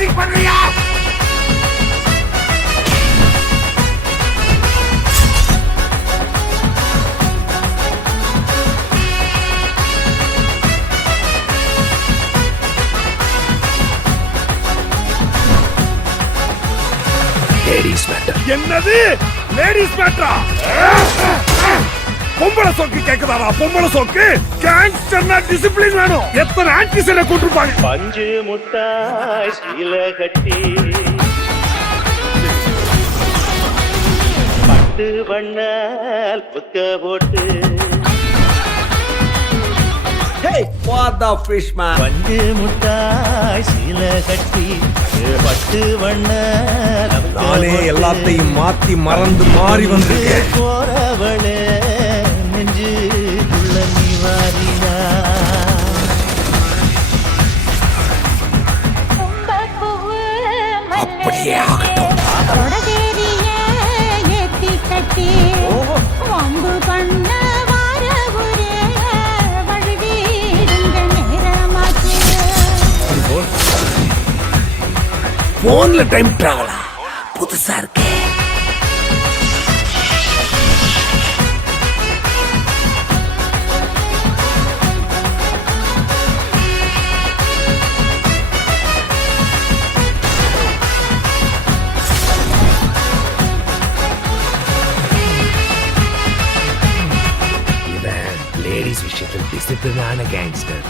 Traffic பண்றியா? Ladies matter. என்னது ladies மேட்டரா? பொம்பளை சோக்கு கேக்குதாடா? பொம்பளை சோக்கு கேங்ஸ்டர்னா டிசிப்ளின் வேணும். எத்தனை ஆன்டிசனை கொண்டிருப்பாங்க. பஞ்சு முட்டாய் சீல கட்டி பட்டு வண்ணால் புக்க போட்டு Hey, what the fish man? பஞ்சு முட்டாய் சீல கட்டி பட்டு வண்ணால் நானே எல்லாத்தையும் மாத்தி மறந்து மாறி வந்திருக்கேன். போறவளே நெஞ்சுக்குள்ள நீ வாரினா அப்படியே ஆகட்டும். போன்ல டைம் டிராவலா புதுசா இருக்கு. இவன் லேடிஸ் விஷயத்தில் டிசிப்ளினான கேங்ஸ்டர்.